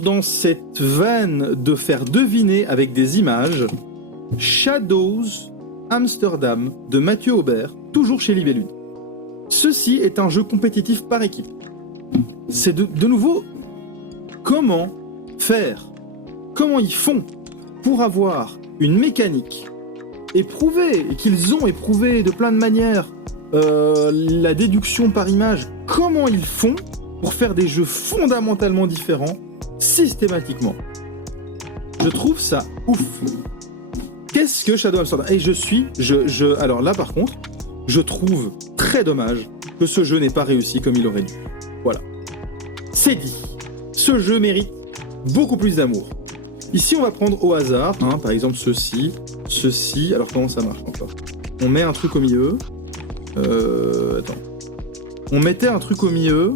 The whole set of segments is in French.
toujours dans cette veine de faire deviner avec des images, Shadows Amsterdam de Mathieu Aubert, toujours chez Libellud. Ceci est un jeu compétitif par équipe. C'est de nouveau, comment faire, comment ils font pour avoir une mécanique éprouvée, et qu'ils ont éprouvé de plein de manières, la déduction par image, comment ils font pour faire des jeux fondamentalement différents, systématiquement. Je trouve ça ouf. Qu'est-ce que Shadow Amsterdam ? Et alors là par contre, je trouve très dommage que ce jeu n'ait pas réussi comme il aurait dû. Voilà. C'est dit. Ce jeu mérite beaucoup plus d'amour. Ici, on va prendre au hasard, par exemple ceci. Alors comment ça marche encore ? On met un truc au milieu. Attends. On mettait un truc au milieu.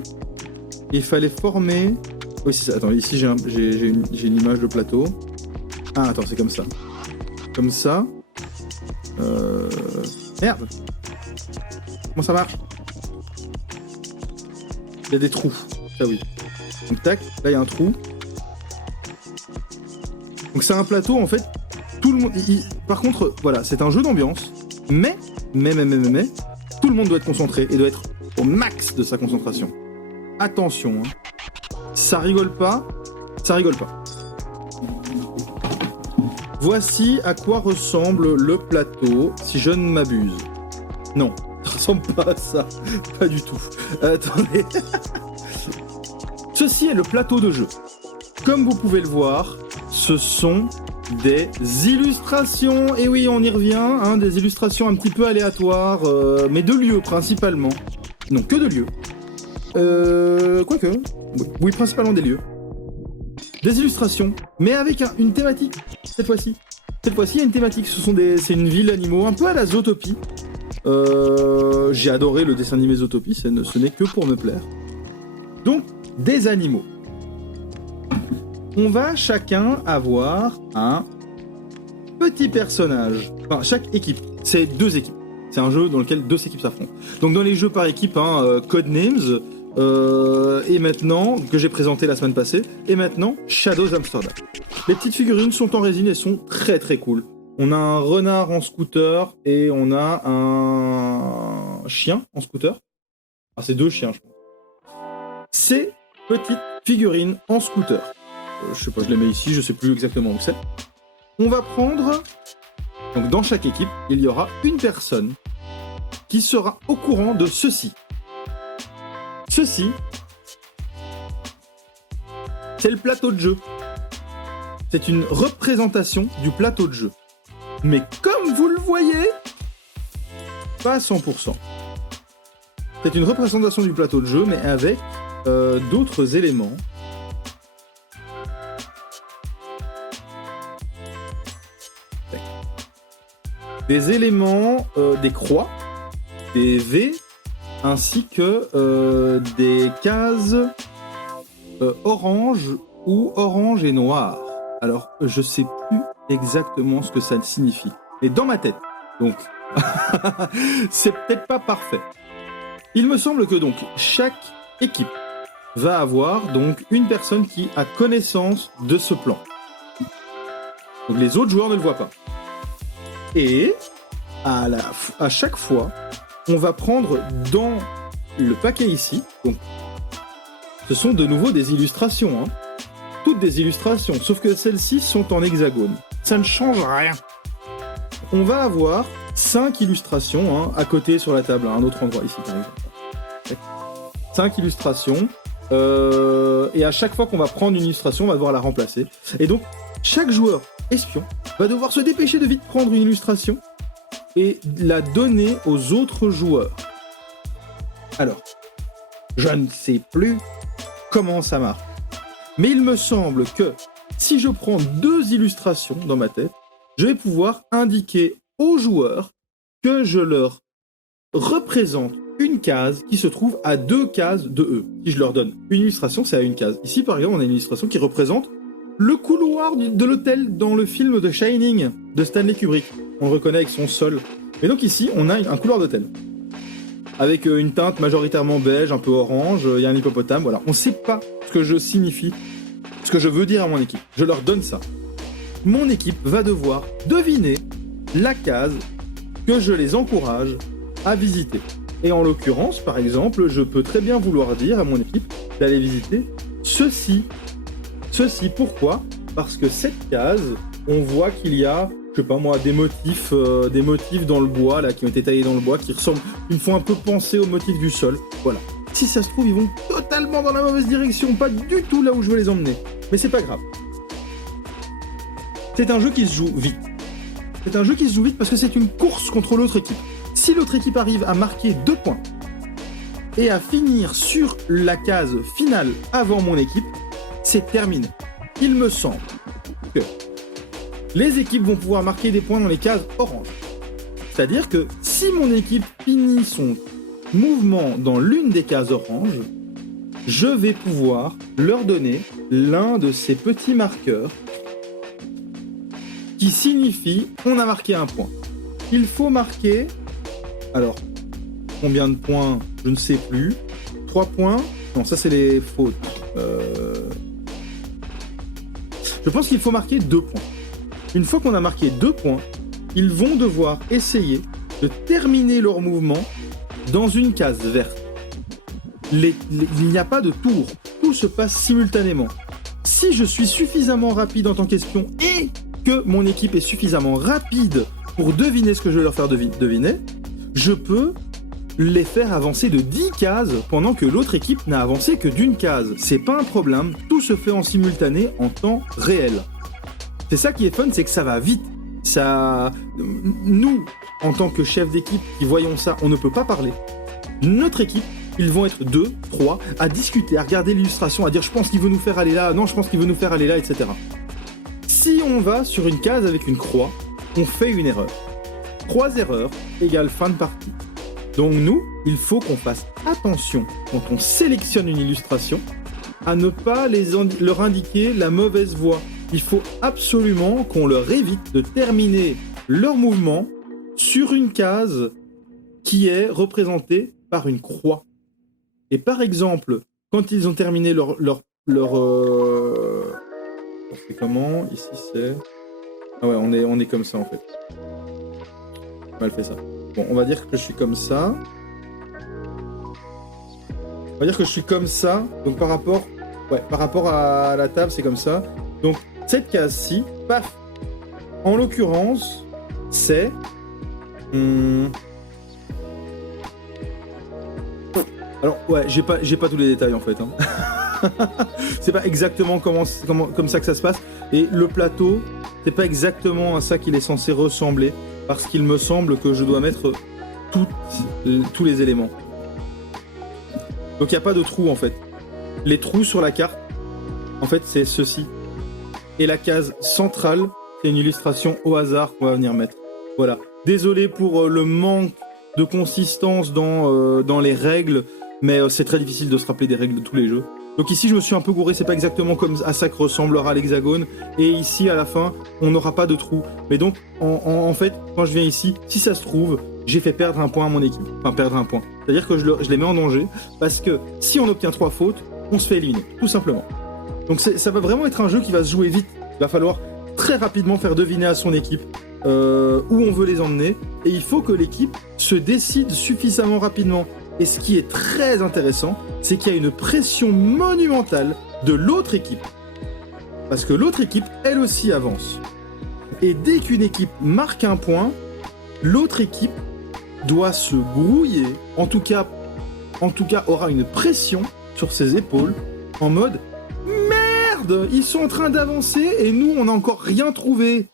Il fallait former. Oui, c'est ça. Attends, ici j'ai une image de plateau. Ah, attends, c'est comme ça. Comme ça. Merde. Comment ça marche ? Il y a des trous. Ça oui. Donc tac, là il y a un trou. Donc c'est un plateau en fait. Tout le monde. Par contre, voilà, c'est un jeu d'ambiance. Mais, tout le monde doit être concentré et doit être au max de sa concentration. Attention, ça rigole pas. Voici à quoi ressemble le plateau, si je ne m'abuse. Non, ça ressemble pas à ça, pas du tout. Attendez. Ceci est le plateau de jeu. Comme vous pouvez le voir, ce sont des illustrations. Et oui, on y revient, des illustrations un petit peu aléatoires, mais de lieux principalement. Non, que de lieux. Quoique. Oui, principalement des lieux. Des illustrations, mais avec une thématique. Cette fois-ci, il y a une thématique. C'est une ville animaux, un peu à la Zootopie. J'ai adoré le dessin animé Zootopie, ce n'est que pour me plaire. Donc, des animaux. On va chacun avoir un petit personnage. Enfin, chaque équipe. C'est 2 équipes. C'est un jeu dans lequel 2 équipes s'affrontent. Donc, dans les jeux par équipe, Codenames, et maintenant, que j'ai présenté la semaine passée, et maintenant, Shadows Amsterdam. Les petites figurines sont en résine et sont très très cool. On a un renard en scooter et on a un chien en scooter. Ah, c'est 2 chiens, je pense. Ces petites figurines en scooter. Je sais pas, je les mets ici, je sais plus exactement où c'est. On va prendre... Donc, dans chaque équipe, il y aura une personne qui sera au courant de ceci. Ceci, c'est le plateau de jeu. C'est une représentation du plateau de jeu. Mais comme vous le voyez, pas à 100%. C'est une représentation du plateau de jeu, mais avec d'autres éléments. Des éléments, des croix, des V, ainsi que des cases orange ou orange et noir. Alors, je sais plus exactement ce que ça signifie. Mais dans ma tête, donc, c'est peut-être pas parfait. Il me semble que donc chaque équipe va avoir donc une personne qui a connaissance de ce plan. Donc les autres joueurs ne le voient pas. Et à chaque fois, on va prendre dans le paquet ici, donc ce sont de nouveau des illustrations, toutes des illustrations, sauf que celles-ci sont en hexagone. Ça ne change rien. On va avoir 5 illustrations à côté sur la table, à un autre endroit ici par exemple. 5 illustrations, et à chaque fois qu'on va prendre une illustration, on va devoir la remplacer. Et donc, chaque joueur espion va devoir se dépêcher de vite prendre une illustration et la donner aux autres joueurs. Alors, je ne sais plus comment ça marche, mais il me semble que si je prends 2 illustrations dans ma tête, je vais pouvoir indiquer aux joueurs que je leur représente une case qui se trouve à 2 cases de eux. Si je leur donne une illustration, c'est à 1 case. Ici, par exemple, on a une illustration qui représente le couloir de l'hôtel dans le film The Shining de Stanley Kubrick. On le reconnaît avec son sol. Et donc ici, on a un couloir d'hôtel. Avec une teinte majoritairement beige, un peu orange, il y a un hippopotame, voilà. On ne sait pas ce que que je veux dire à mon équipe. Je leur donne ça. Mon équipe va devoir deviner la case que je les encourage à visiter. Et en l'occurrence, par exemple, je peux très bien vouloir dire à mon équipe d'aller visiter ceci. Ceci, pourquoi ? Parce que cette case, on voit qu'il y a, je sais pas moi, des motifs dans le bois, là, qui ont été taillés dans le bois, qui me font un peu penser aux motifs du sol. Voilà. Si ça se trouve, ils vont totalement dans la mauvaise direction, pas du tout là où je veux les emmener. Mais c'est pas grave. C'est un jeu qui se joue vite. C'est un jeu qui se joue vite parce que c'est une course contre l'autre équipe. Si l'autre équipe arrive à marquer 2 points et à finir sur la case finale avant mon équipe, c'est terminé. Il me semble que les équipes vont pouvoir marquer des points dans les cases orange. C'est-à-dire que si mon équipe finit son mouvement dans l'une des cases orange, je vais pouvoir leur donner l'un de ces petits marqueurs qui signifie on a marqué un point. Il faut marquer, alors, combien de points, je ne sais plus, 3 points, non ça c'est les fautes. Je pense qu'il faut marquer 2 points. Une fois qu'on a marqué 2 points, ils vont devoir essayer de terminer leur mouvement dans une case verte. Il n'y a pas de tour, tout se passe simultanément. Si je suis suffisamment rapide en tant qu'espion et que mon équipe est suffisamment rapide pour deviner ce que je vais leur faire deviner, je peux les faire avancer de 10 cases pendant que l'autre équipe n'a avancé que d'une case. C'est pas un problème, tout se fait en simultané en temps réel. C'est ça qui est fun, c'est que ça va vite. Ça, nous, en tant que chef d'équipe qui voyons ça, on ne peut pas parler. Notre équipe, ils vont être 2, 3, à discuter, à regarder l'illustration, à dire je pense qu'il veut nous faire aller là, non je pense qu'il veut nous faire aller là, etc. Si on va sur une case avec une croix, on fait une erreur. 3 erreurs égale fin de partie. Donc nous, il faut qu'on fasse attention quand on sélectionne une illustration à ne pas leur indiquer la mauvaise voie. Il faut absolument qu'on leur évite de terminer leur mouvement sur une case qui est représentée par une croix. Et par exemple, quand ils ont terminé leur c'est comment ? Ici c'est... Ah ouais, on est comme ça en fait. Mal fait ça. Bon, on va dire que je suis comme ça. On va dire que je suis comme ça. Donc par rapport à la table, c'est comme ça. Donc cette case-ci, paf. En l'occurrence, c'est... Alors ouais, j'ai pas tous les détails en fait. Hein. C'est pas exactement comme ça que ça se passe. Et le plateau, c'est pas exactement à ça qu'il est censé ressembler. Parce qu'il me semble que je dois mettre tous les éléments. Donc il n'y a pas de trous en fait. Les trous sur la carte, en fait c'est ceci. Et la case centrale, c'est une illustration au hasard qu'on va venir mettre. Voilà. Désolé pour le manque de consistance dans les règles, mais c'est très difficile de se rappeler des règles de tous les jeux. Donc ici je me suis un peu gouré, c'est pas exactement comme à ça que ressemblera l'hexagone. Et ici à la fin, on n'aura pas de trou. Mais donc en fait, quand je viens ici, si ça se trouve, j'ai fait perdre un point à mon équipe. Enfin perdre un point. C'est-à-dire que je les mets en danger, parce que si on obtient 3 fautes, on se fait éliminer, tout simplement. Donc ça va vraiment être un jeu qui va se jouer vite. Il va falloir très rapidement faire deviner à son équipe où on veut les emmener. Et il faut que l'équipe se décide suffisamment rapidement. Et ce qui est très intéressant, c'est qu'il y a une pression monumentale de l'autre équipe. Parce que l'autre équipe, elle aussi, avance. Et dès qu'une équipe marque un point, l'autre équipe doit se grouiller, en tout cas aura une pression sur ses épaules, en mode « Merde, ils sont en train d'avancer et nous, on n'a encore rien trouvé !»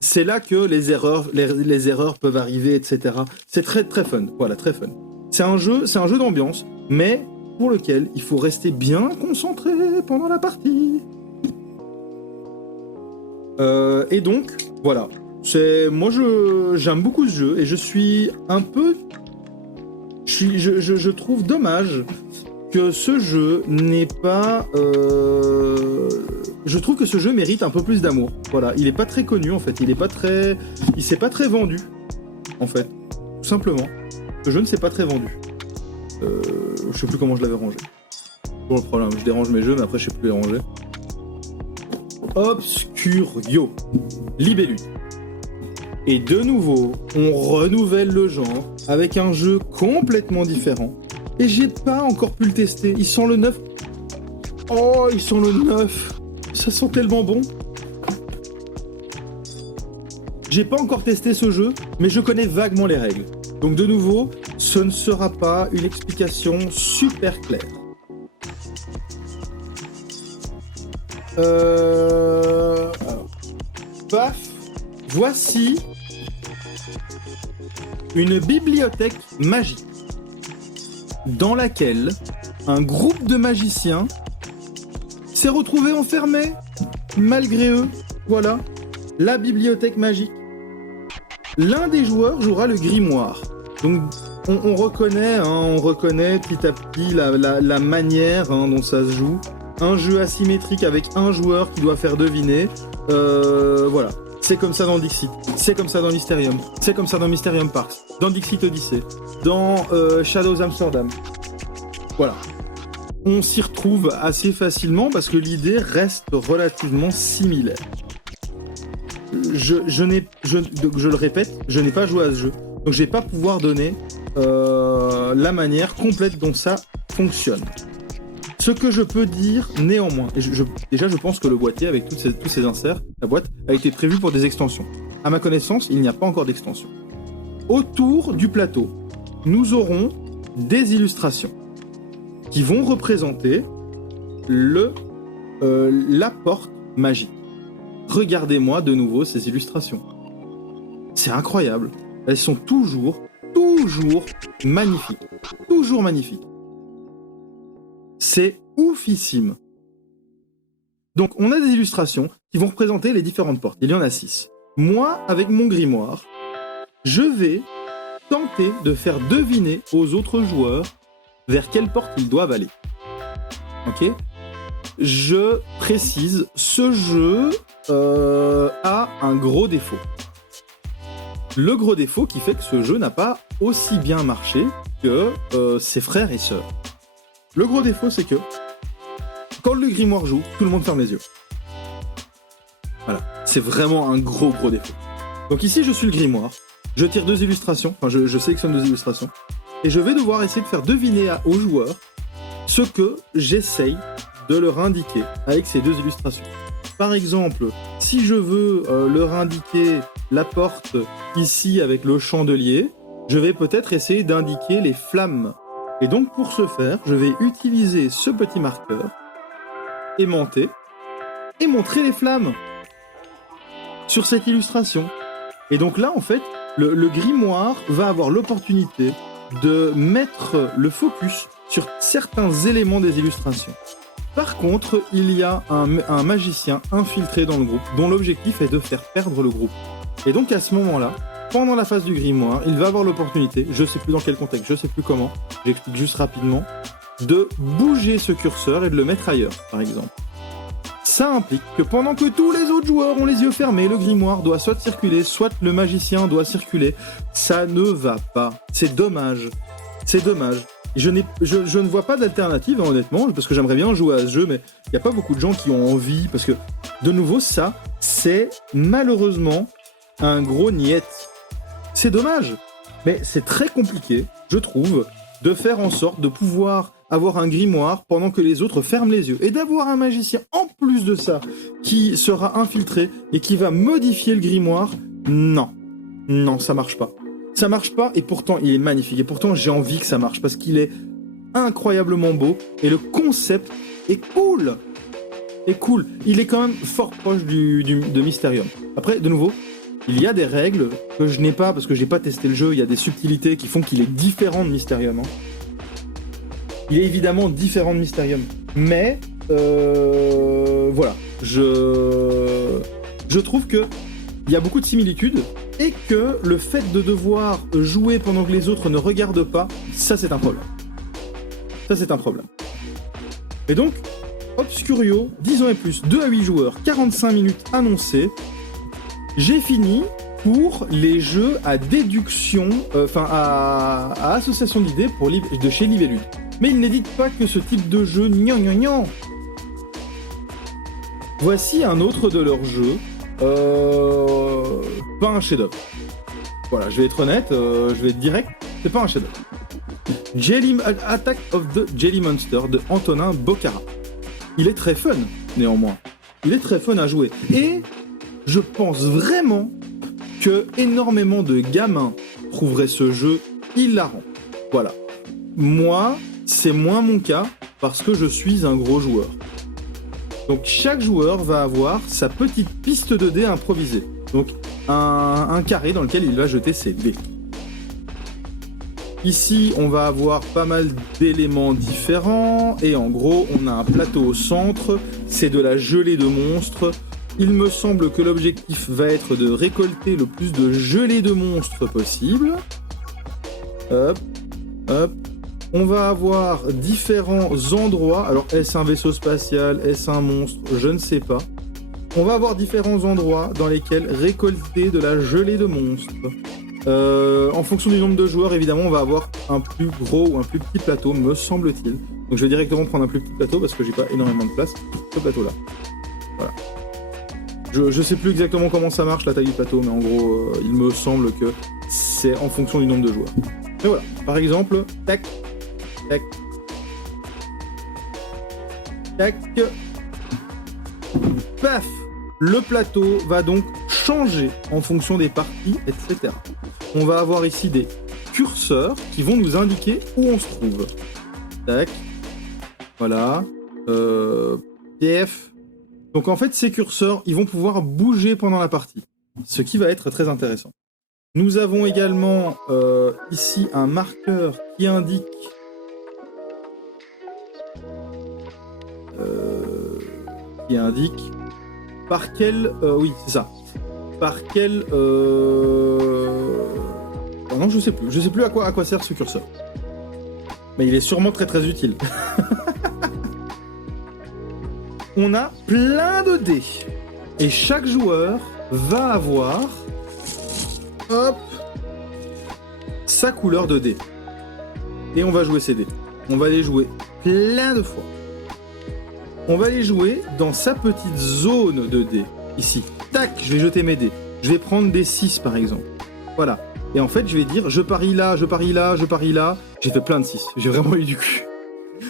C'est là que les erreurs peuvent arriver, etc. C'est très très fun, voilà, très fun. C'est un jeu d'ambiance, mais pour lequel il faut rester bien concentré pendant la partie. Et donc, voilà. Moi, j'aime beaucoup ce jeu et je suis un peu... Je trouve dommage que ce jeu n'est pas... Je trouve que ce jeu mérite un peu plus d'amour. Voilà, il est pas très connu en fait, il s'est pas très vendu en fait, tout simplement. Ce jeu ne s'est pas très vendu. Je sais plus comment je l'avais rangé. Pour le problème, je dérange mes jeux, mais après je sais plus les ranger. Obscurio, Libellude. Et de nouveau, on renouvelle le genre avec un jeu complètement différent. Et j'ai pas encore pu le tester. Il sent le 9. Oh, il sent le 9. Ça sent tellement bon. J'ai pas encore testé ce jeu, mais je connais vaguement les règles. Donc de nouveau, ce ne sera pas une explication super claire. Alors, paf, voici une bibliothèque magique dans laquelle un groupe de magiciens s'est retrouvé enfermé malgré eux. Voilà, la bibliothèque magique. L'un des joueurs jouera le grimoire. Donc on reconnaît petit à petit la manière dont ça se joue. Un jeu asymétrique avec un joueur qui doit faire deviner. Voilà. C'est comme ça dans Dixit. C'est comme ça dans Mysterium. C'est comme ça dans Mysterium Parks. Dans Dixit Odyssey. Dans Shadows Amsterdam. Voilà. On s'y retrouve assez facilement parce que l'idée reste relativement similaire. Je le répète, je n'ai pas joué à ce jeu. Donc je vais pas pouvoir donner la manière complète dont ça fonctionne. Ce que je peux dire néanmoins, et déjà je pense que le boîtier avec tous ces inserts, la boîte, a été prévue pour des extensions. À ma connaissance, il n'y a pas encore d'extension. Autour du plateau, nous aurons des illustrations qui vont représenter la porte magique. Regardez-moi de nouveau ces illustrations. C'est incroyable. Elles sont toujours magnifiques. Toujours magnifiques. C'est oufissime. Donc, on a des illustrations qui vont représenter les différentes portes. Il y en a 6. Moi, avec mon grimoire, je vais tenter de faire deviner aux autres joueurs vers quelle porte ils doivent aller. Ok ? Je précise, ce jeu a un gros défaut. Le gros défaut qui fait que ce jeu n'a pas aussi bien marché que ses frères et sœurs. Le gros défaut, c'est que quand le grimoire joue, tout le monde ferme les yeux. Voilà, c'est vraiment un gros défaut. Donc ici, je suis le grimoire, je tire 2 illustrations, enfin je sélectionne 2 illustrations, et je vais devoir essayer de faire deviner aux joueurs ce que j'essaye de leur indiquer avec ces 2 illustrations. Par exemple, si je veux leur indiquer la porte ici avec le chandelier, je vais peut-être essayer d'indiquer les flammes. Et donc pour ce faire, je vais utiliser ce petit marqueur, aimanter, et montrer les flammes sur cette illustration. Et donc là, en fait, le grimoire va avoir l'opportunité de mettre le focus sur certains éléments des illustrations. Par contre, il y a un magicien infiltré dans le groupe, dont l'objectif est de faire perdre le groupe. Et donc à ce moment-là, pendant la phase du grimoire, il va avoir l'opportunité, je sais plus dans quel contexte, je sais plus comment, j'explique juste rapidement, de bouger ce curseur et de le mettre ailleurs, par exemple. Ça implique que pendant que tous les autres joueurs ont les yeux fermés, le grimoire doit soit circuler, soit le magicien doit circuler. Ça ne va pas. C'est dommage. C'est dommage. Je ne vois pas d'alternative, honnêtement, parce que j'aimerais bien jouer à ce jeu, mais il n'y a pas beaucoup de gens qui ont envie, parce que, de nouveau, ça, c'est malheureusement un gros niet. C'est dommage, mais c'est très compliqué, je trouve, de faire en sorte de pouvoir avoir un grimoire pendant que les autres ferment les yeux, et d'avoir un magicien, en plus de ça, qui sera infiltré et qui va modifier le grimoire. Non, ça marche pas. Ça marche pas, et pourtant il est magnifique, et pourtant j'ai envie que ça marche, parce qu'il est incroyablement beau, et le concept est cool. Il est quand même fort proche de Mysterium. Après, de nouveau, il y a des règles que je n'ai pas, parce que j'ai pas testé le jeu, il y a des subtilités qui font qu'il est différent de Mysterium. Il est évidemment différent de Mysterium, mais voilà, je trouve que il y a beaucoup de similitudes, et que le fait de devoir jouer pendant que les autres ne regardent pas, ça c'est un problème. Et donc, Obscurio, 10 ans et plus, 2 à 8 joueurs, 45 minutes annoncées. J'ai fini pour les jeux à déduction, à association d'idées de chez Libellude. Mais il n'édite pas que ce type de jeu, gnan. Voici un autre de leurs jeux, pas un chef-d'œuvre. Voilà, je vais être honnête, je vais être direct, c'est pas un chef-d'œuvre. Attack of the Jelly Monster de Antonin Bocara. Il est très fun, néanmoins. Il est très fun à jouer. Et je pense vraiment que énormément de gamins trouveraient ce jeu hilarant. Voilà. Moi, c'est moins mon cas parce que je suis un gros joueur. Donc chaque joueur va avoir sa petite piste de dés improvisée. Donc un carré dans lequel il va jeter ses dés. Ici, on va avoir pas mal d'éléments différents et en gros, on a un plateau au centre, c'est de la gelée de monstres. Il me semble que l'objectif va être de récolter le plus de gelée de monstres possible. Hop, hop. On va avoir différents endroits. Alors, est-ce un vaisseau spatial? Est-ce un monstre? Je ne sais pas. On va avoir différents endroits dans lesquels récolter de la gelée de monstres. En fonction du nombre de joueurs, évidemment, on va avoir un plus gros ou un plus petit plateau, me semble-t-il. Donc, je vais directement prendre un plus petit plateau parce que j'ai pas énormément de place. Ce plateau-là. Voilà. Je sais plus exactement comment ça marche, la taille du plateau, mais en gros, il me semble que c'est en fonction du nombre de joueurs. Et voilà. Par exemple, tac. Tac. Tac. Paf! Le plateau va donc changer en fonction des parties, etc. On va avoir ici des curseurs qui vont nous indiquer où on se trouve. Tac. Voilà. PF. Donc en fait, ces curseurs, ils vont pouvoir bouger pendant la partie. Ce qui va être très intéressant. Nous avons également ici un marqueur qui indique par quel... oui, c'est ça. Par quel... Oh non, je sais plus. Je sais plus à quoi sert ce curseur. Mais il est sûrement très très utile. On a plein de dés. Et chaque joueur va avoir... Hop, sa couleur de dés. Et on va jouer ces dés. On va les jouer plein de fois. On va les jouer dans sa petite zone de dés. Ici. Tac, je vais jeter mes dés. Je vais prendre des 6 par exemple. Voilà. Et en fait, je vais dire, je parie là, je parie là, je parie là. J'ai fait plein de 6. J'ai vraiment eu du cul.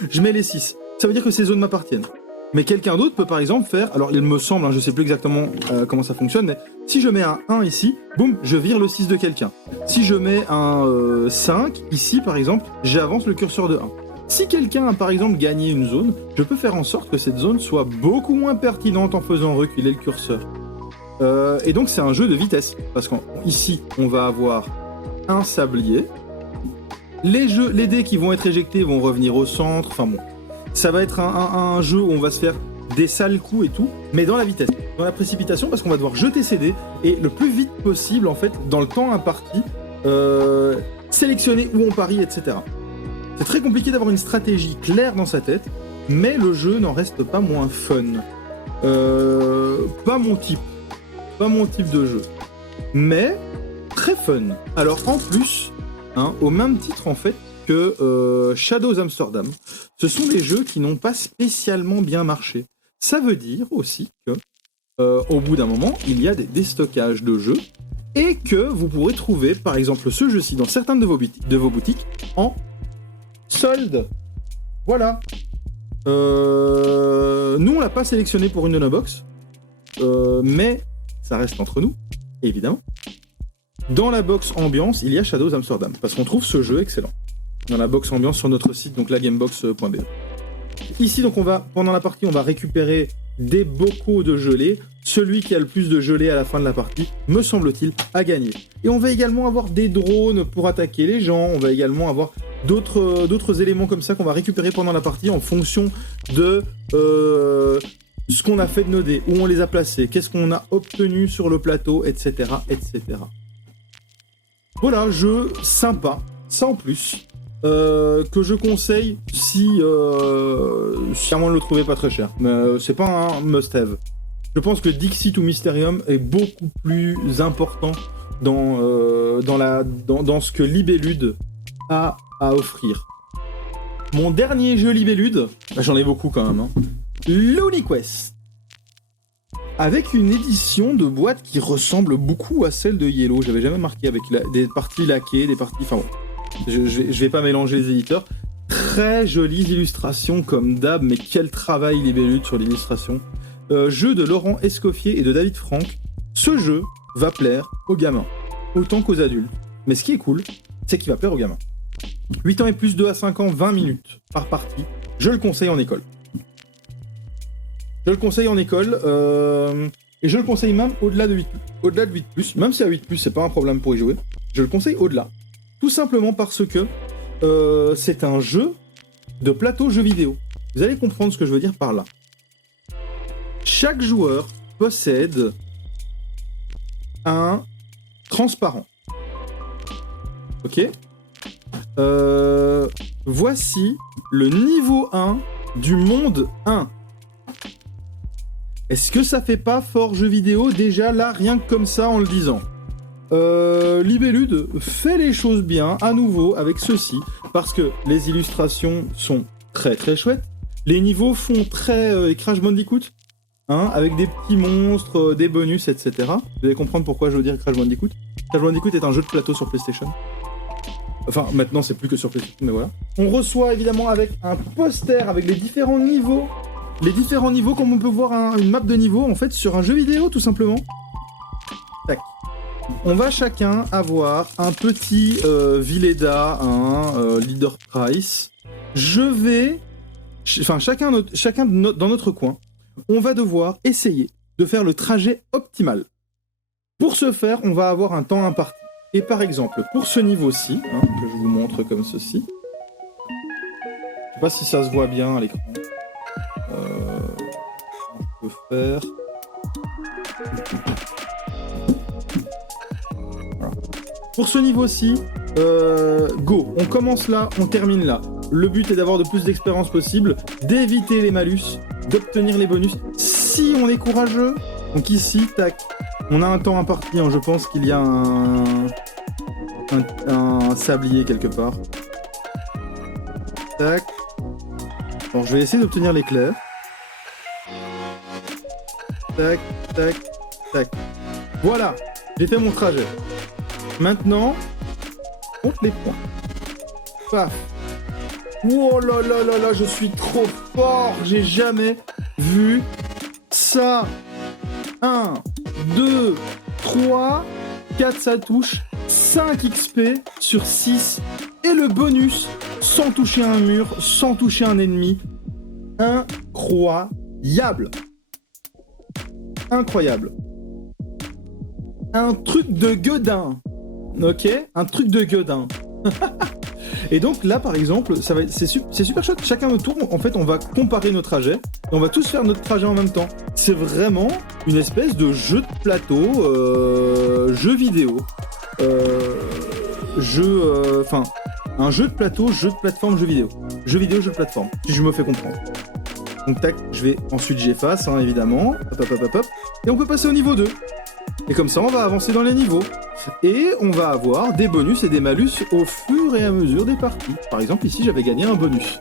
Je mets les 6. Ça veut dire que ces zones m'appartiennent. Mais quelqu'un d'autre peut par exemple faire, alors il me semble, je sais plus exactement comment ça fonctionne, mais si je mets un 1 ici, boum, je vire le 6 de quelqu'un. Si je mets un 5 ici par exemple, j'avance le curseur de 1. Si quelqu'un a par exemple gagné une zone, je peux faire en sorte que cette zone soit beaucoup moins pertinente en faisant reculer le curseur. Et donc c'est un jeu de vitesse, parce qu'ici on va avoir un sablier, les dés qui vont être éjectés vont revenir au centre, enfin bon. Ça va être un jeu où on va se faire des sales coups et tout, mais dans la vitesse, dans la précipitation, parce qu'on va devoir jeter ses dés, et le plus vite possible, en fait, dans le temps imparti, sélectionner où on parie, etc. C'est très compliqué d'avoir une stratégie claire dans sa tête, mais le jeu n'en reste pas moins fun. Pas mon type de jeu, mais très fun. Alors en plus, au même titre en fait, que Shadows Amsterdam, ce sont des jeux qui n'ont pas spécialement bien marché. Ça veut dire aussi que, au bout d'un moment, il y a des déstockages de jeux et que vous pourrez trouver, par exemple, ce jeu-ci dans certaines de vos boutiques en solde. Voilà. Nous, on l'a pas sélectionné pour une de nos box, mais ça reste entre nous, évidemment. Dans la box ambiance, il y a Shadows Amsterdam, parce qu'on trouve ce jeu excellent. Dans la box ambiance sur notre site, donc lagamebox.be. Ici, donc pendant la partie, on va récupérer des bocaux de gelée. Celui qui a le plus de gelée à la fin de la partie, me semble-t-il, a gagné. Et on va également avoir des drones pour attaquer les gens. On va également avoir d'autres éléments comme ça qu'on va récupérer pendant la partie en fonction de ce qu'on a fait de nos dés, où on les a placés, qu'est-ce qu'on a obtenu sur le plateau, etc., etc. Voilà, jeu sympa, ça en plus. Que je conseille si à moins de le trouver pas très cher, mais c'est pas un must-have. Je pense que Dixit ou Mysterium est beaucoup plus important dans ce que Libellude a à offrir. Mon dernier jeu Libellude, j'en ai beaucoup quand même, hein. Lonely Quest. Avec une édition de boîte qui ressemble beaucoup à celle de Yellow. J'avais jamais marqué avec des parties laquées, des parties... Enfin bon, je vais pas mélanger les éditeurs. Très jolies illustrations comme d'hab, mais quel travail Libellude sur l'illustration. Jeu de Laurent Escoffier et de David Franck. Ce jeu va plaire aux gamins, autant qu'aux adultes. Mais ce qui est cool, c'est qu'il va plaire aux gamins. 8 ans et plus, 2 à 5 ans, 20 minutes par partie. Je le conseille en école. Je le conseille en école, et je le conseille même au-delà de 8+. Même si à 8+, c'est pas un problème pour y jouer. Je le conseille au-delà. Tout simplement parce que c'est un jeu de plateau jeu vidéo. Vous allez comprendre ce que je veux dire par là. Chaque joueur possède un transparent. Ok ? Voici le niveau 1 du monde 1. Est-ce que ça fait pas fort jeu vidéo déjà là, rien que comme ça en le disant? Libellude fait les choses bien à nouveau avec ceci, parce que les illustrations sont très très chouettes. Les niveaux font très Crash Bandicoot, hein, avec des petits monstres, des bonus, etc. Vous allez comprendre pourquoi je veux dire Crash Bandicoot. Crash Bandicoot est un jeu de plateau sur PlayStation. Enfin, maintenant, c'est plus que sur PlayStation, mais voilà. On reçoit évidemment avec un poster avec les différents niveaux. Les différents niveaux, comme on peut voir une map de niveau, en fait, sur un jeu vidéo, tout simplement. Tac. On va chacun avoir un petit Villeda, un Leader Price. Chacun dans notre coin, on va devoir essayer de faire le trajet optimal. Pour ce faire, on va avoir un temps imparti. Et par exemple, pour ce niveau-ci, hein, que je vous montre comme ceci, je sais pas si ça se voit bien à l'écran. On peut faire... Voilà. Pour ce niveau-ci, go. On commence là, on termine là. Le but est d'avoir de plus d'expérience possible, d'éviter les malus, d'obtenir les bonus. Si on est courageux, donc ici, tac, on a un temps imparti, hein, je pense qu'il y a un sablier quelque part. Tac. Alors je vais essayer d'obtenir l'éclair. Tac, tac, tac. Voilà, j'ai fait mon trajet. Maintenant, compte les points. Paf. Oh là là là là, je suis trop fort. J'ai jamais vu ça. 1, 2, 3, 4, ça touche. 5 XP sur 6. Et le bonus, sans toucher un mur, sans toucher un ennemi. Incroyable. Incroyable. Un truc de gueudin. Ok ? Un truc de gueudin. Et donc là, par exemple, c'est super chouette. Chacun notre tour, en fait, on va comparer nos trajets. Et on va tous faire notre trajet en même temps. C'est vraiment une espèce de jeu de plateau, jeu vidéo. Un jeu de plateau, jeu de plateforme, jeu vidéo. Jeu vidéo, jeu de plateforme, si je me fais comprendre. Donc tac, ensuite j'efface, hein, évidemment. Hop. Et on peut passer au niveau 2. Et comme ça, on va avancer dans les niveaux. Et on va avoir des bonus et des malus au fur et à mesure des parties. Par exemple, ici, j'avais gagné un bonus.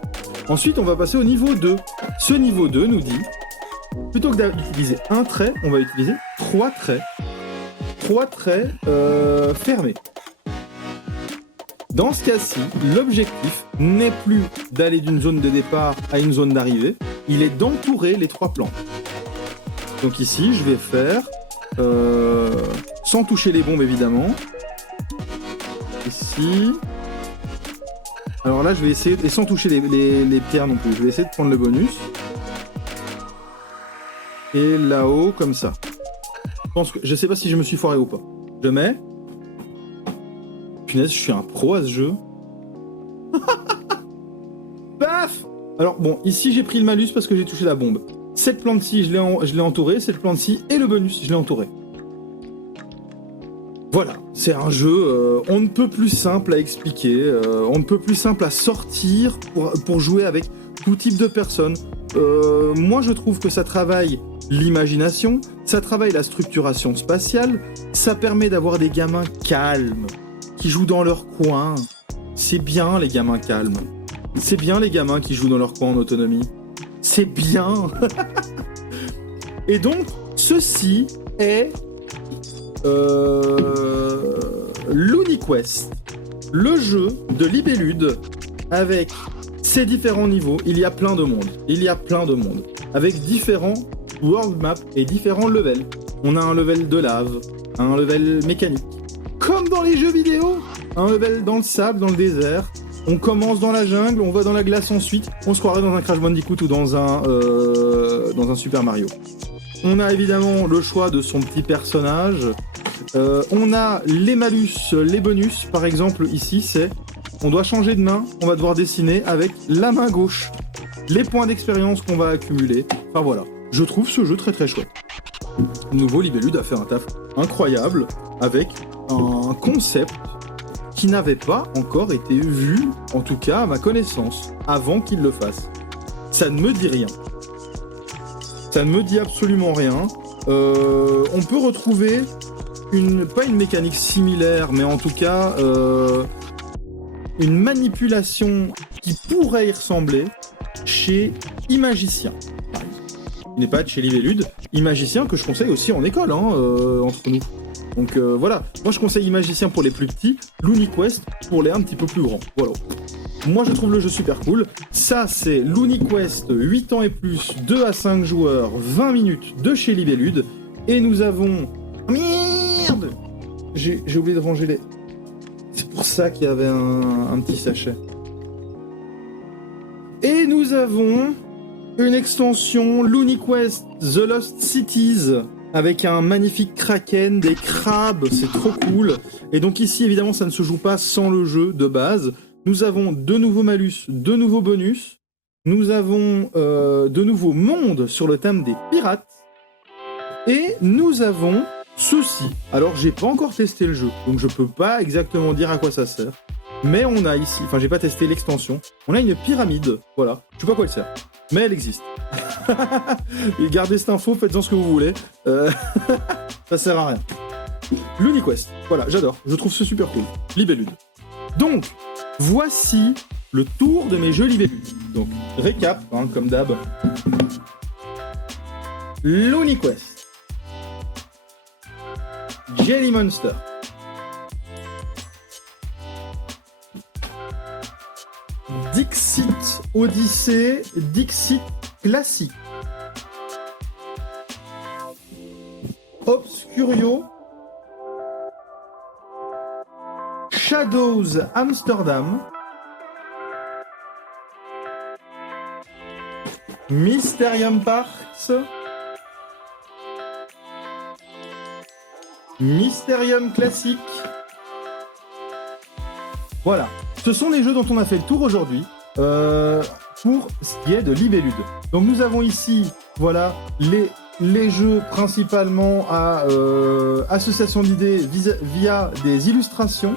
Ensuite, on va passer au niveau 2. Ce niveau 2 nous dit, plutôt que d'utiliser un trait, on va utiliser 3 traits. 3 traits fermés. Dans ce cas-ci, l'objectif n'est plus d'aller d'une zone de départ à une zone d'arrivée, il est d'entourer les 3 plans. Donc ici, je vais faire, sans toucher les bombes évidemment, ici, alors là je vais essayer, et sans toucher les pierres non plus, je vais essayer de prendre le bonus, et là-haut, comme ça. Je sais pas si je me suis foiré ou pas. Je mets... Punaise, je suis un pro à ce jeu. Paf! Alors bon, ici j'ai pris le malus parce que j'ai touché la bombe. Cette plante-ci, je l'ai entourée, cette plante-ci, et le bonus, je l'ai entouré. Voilà, c'est un jeu on ne peut plus simple à expliquer, on ne peut plus simple à sortir pour jouer avec tout type de personnes. Moi je trouve que ça travaille l'imagination, ça travaille la structuration spatiale, ça permet d'avoir des gamins calmes, qui jouent dans leur coin. C'est bien les gamins calmes. C'est bien les gamins qui jouent dans leur coin en autonomie. C'est bien. Et donc, ceci est LuniQuest, le jeu de Libellude avec ses différents niveaux. Il y a plein de mondes. Avec différents world maps et différents levels. On a un level de lave, un level mécanique. Comme dans les jeux vidéo, un level dans le sable, dans le désert. On commence dans la jungle, on va dans la glace ensuite. On se croirait dans un Crash Bandicoot ou dans un Super Mario. On a évidemment le choix de son petit personnage. On a les malus, les bonus. Par exemple, ici, c'est on doit changer de main. On va devoir dessiner avec la main gauche. Les points d'expérience qu'on va accumuler. Enfin voilà, je trouve ce jeu très très chouette. Nouveau, Libellude a fait un taf incroyable avec un concept qui n'avait pas encore été vu, en tout cas à ma connaissance, avant qu'il le fasse. Ça ne me dit rien. Ça ne me dit absolument rien. On peut retrouver pas une mécanique similaire, mais en tout cas une manipulation qui pourrait y ressembler chez Imagicien, par exemple. Il n'est pas de chez Libellude. Imagicien que je conseille aussi en école, entre nous. Donc voilà, moi je conseille Imagicien pour les plus petits, LuniQuest pour les un petit peu plus grands. Voilà. Moi je trouve le jeu super cool. Ça c'est LuniQuest 8 ans et plus, 2 à 5 joueurs, 20 minutes de chez Libellude. Et nous avons... Merde, j'ai oublié de ranger les... C'est pour ça qu'il y avait un petit sachet. Et nous avons une extension LuniQuest The Lost Cities avec un magnifique kraken, des crabes, c'est trop cool. Et donc ici, évidemment, ça ne se joue pas sans le jeu de base. Nous avons de nouveaux malus, de nouveaux bonus. Nous avons de nouveaux mondes sur le thème des pirates. Et nous avons ceci. Alors, j'ai pas encore testé le jeu, donc je peux pas exactement dire à quoi ça sert. Mais on a ici, enfin j'ai pas testé l'extension, on a une pyramide, voilà. Je sais pas à quoi elle sert, mais elle existe. Et gardez cette info, faites-en ce que vous voulez. Ça sert à rien. LuniQuest, voilà, j'adore, je trouve ce super cool. Libellude. Donc, voici le tour de mes jeux Libellude. Donc, récap, comme d'hab. LuniQuest. Jelly Monster. Dixit Odyssey, Dixit Classique. Obscurio. Shadows Amsterdam. Mysterium Parks. Mysterium Classique. Voilà. Ce sont les jeux dont on a fait le tour aujourd'hui pour ce qui est de Libellude. Donc nous avons ici, voilà, les jeux principalement à association d'idées via des illustrations.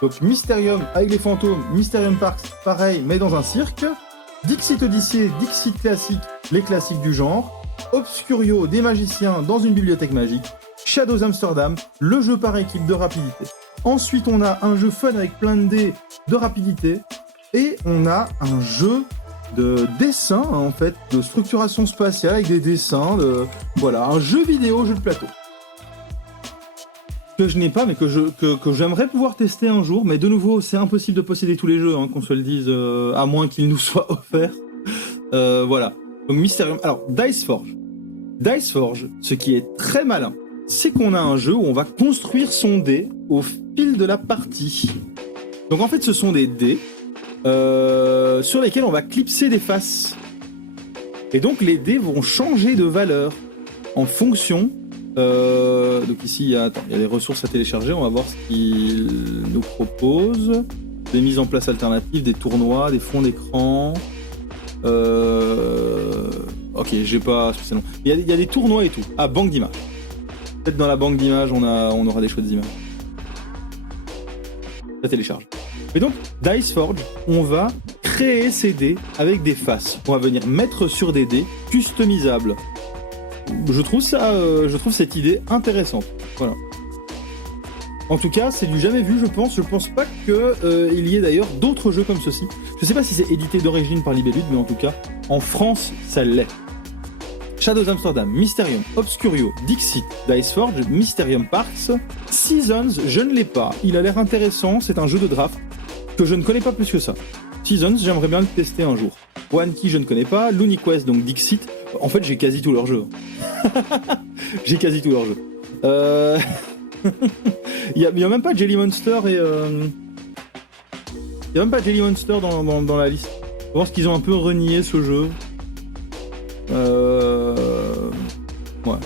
Donc Mysterium avec les fantômes, Mysterium Parks, pareil, mais dans un cirque. Dixit Odyssey, Dixit Classique, les classiques du genre. Obscurio, des magiciens dans une bibliothèque magique. Shadows Amsterdam, le jeu par équipe de rapidité. Ensuite, on a un jeu fun avec plein de dés de rapidité. Et on a un jeu de dessin, en fait, de structuration spatiale avec des dessins. Voilà, un jeu vidéo, jeu de plateau. Que je n'ai pas, mais que j'aimerais pouvoir tester un jour. Mais de nouveau, c'est impossible de posséder tous les jeux, qu'on se le dise, à moins qu'ils nous soient offerts. Voilà. Donc, Mysterium. Alors, Diceforge. Diceforge, ce qui est très malin, c'est qu'on a un jeu où on va construire son dé au fil de la partie. Donc en fait, ce sont des dés sur lesquels on va clipser des faces. Et donc les dés vont changer de valeur en fonction... donc ici, il y a les ressources à télécharger. On va voir ce qu'il nous propose. Des mises en place alternatives, des tournois, des fonds d'écran... Ok, j'ai pas spécialement... Il y a des tournois et tout. Ah, banque d'images. Peut-être dans la banque d'images, on aura des chouettes images. Ça télécharge. Et donc, Diceforge, on va créer ces dés avec des faces. On va venir mettre sur des dés customisables. Je trouve cette idée intéressante. Voilà. En tout cas, c'est du jamais vu, je pense. Je pense pas qu'il y ait d'ailleurs d'autres jeux comme ceci. Je sais pas si c'est édité d'origine par Libellude, mais en tout cas, en France, ça l'est. Shadows Amsterdam, Mysterium, Obscurio, Dixit, Diceforge, Mysterium Parks, Seasons, je ne l'ai pas. Il a l'air intéressant, c'est un jeu de draft que je ne connais pas plus que ça. Seasons, j'aimerais bien le tester un jour. One Key, je ne connais pas. LuniQuest, donc Dixit. En fait, j'ai quasi tous leurs jeux. J'ai quasi tous leurs jeux. Il y a même pas Jelly Monster et... Il y a même pas Jelly Monster dans la liste. Je pense qu'ils ont un peu renié ce jeu. Ouais.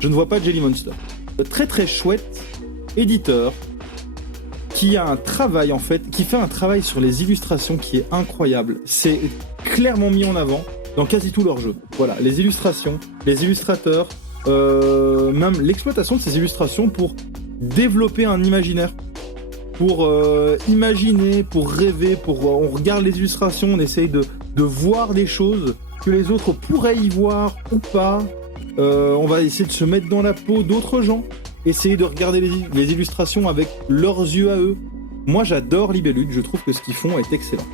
Je ne vois pas Jelly Monster. Très très chouette éditeur qui a un travail en fait, qui fait un travail sur les illustrations qui est incroyable. C'est clairement mis en avant dans quasi tous leurs jeux. Voilà, les illustrations, les illustrateurs, même l'exploitation de ces illustrations pour développer un imaginaire, pour imaginer, pour rêver, on regarde les illustrations, on essaye de voir des choses que les autres pourraient y voir ou pas. On va essayer de se mettre dans la peau d'autres gens, essayer de regarder les illustrations avec leurs yeux à eux. Moi, j'adore Libellude, je trouve que ce qu'ils font est excellent.